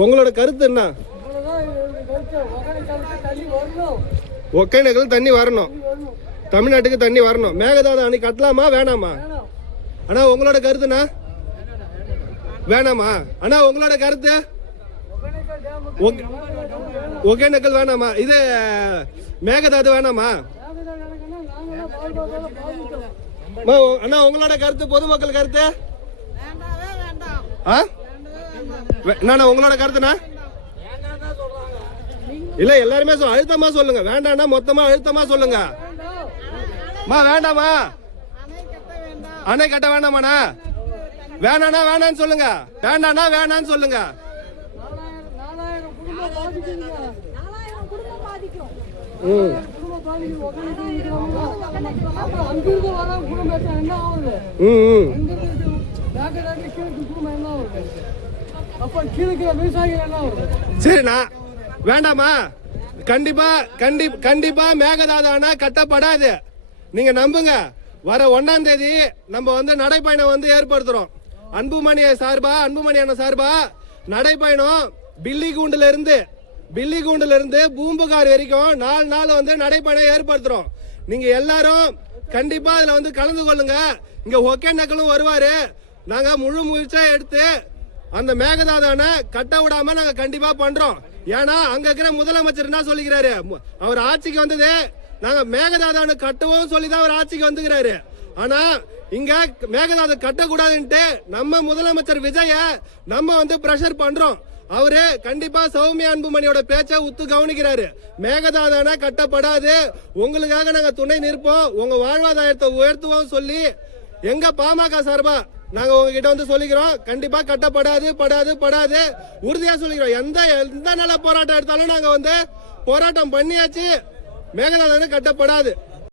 உங்களோட கருத்து என்ன? ஒகேனக்கல் தண்ணி வரணும், தமிழ்நாட்டுக்கு தண்ணி வரணும். மேகதாது அணை கட்டலாமா வேணாமா? அண்ணா உங்களோட கருத்துண்ணா? வேணாமா? அண்ணா உங்களோட கருத்து? ஒகேனக்கல் வேணாமா? இது மேகதாது வேணாமா? அண்ணா உங்களோட கருத்து, பொதுமக்கள் கருத்து? உங்களோட கருத்துண்ணா? இல்ல எல்லாருமே அழுத்தமா சொல்லுங்க. வேண்டாம்னா மொத்தமா அழுத்தமா சொல்லுங்க. வேண்டாமா? அணை கட்ட வேண்டாமாண்ணா? வேணாண்ணா வேணான்னு சொல்லுங்க. வேண்டாண்ணா வேணான்னு சொல்லுங்க. சரிண்ணா வேண்டாமா? கண்டிப்பா மேகதாது அணை கட்டப்படாது. நீங்க நம்புங்க. வர 1ஆம் தேதி நம்ம நடைப்பயணம் ஏற்படுத்துறோம். அன்புமணி அண்ணன் சார்பா நடைப்பயணம் பில்லிகூண்டுல இருந்து பூம்புகார் வரைக்கும் 4 நாள் நடைப்பயணம் ஏற்படுத்துறோம். நீங்க எல்லாரும் கண்டிப்பா அதுல கலந்து கொள்ளுங்க. இங்க ஒகேனக்கலும் வருவாரு. நாங்க முழு முயற்சியா எடுத்து அந்த மேகதாது அணை கட்ட விடாம நாங்க கண்டிப்பா பண்றோம். ஏன்னா அங்க இருக்கிற முதலமைச்சர் என்ன சொல்லிக்கிறாரு, அவர் ஆட்சிக்கு வந்தது நாங்க மேகதாது அணை கட்டுவோம் சொல்லிதான் அவர் ஆட்சிக்கு வந்துக்கிறாரு. ஆனா இங்க மேகதாது கட்டக்கூடாதுன்ட்டு நம்ம முதலமைச்சர் விஜய நம்ம பிரஷர் பண்றோம். அவரு கண்டிப்பா சௌமியா அன்புமணியோட பேச்ச உத்து கவனிக்கிறாரு. மேகதாது அணை கட்டப்படாது, உங்களுக்காக நாங்க துணை நிற்போம், உங்க வாழ்வாதாரத்தை உயர்த்துவோம் சொல்லி எங்க பாமக சார்பா நாங்க உங்ககிட்ட சொல்லிக்கிறோம். கண்டிப்பா கட்டப்படாது உறுதியா சொல்லிக்கிறோம். எந்த நல்ல போராட்டம் எடுத்தாலும் நாங்க போராட்டம் பண்ணியாச்சு. மேகதாது அணை கட்டப்படாது.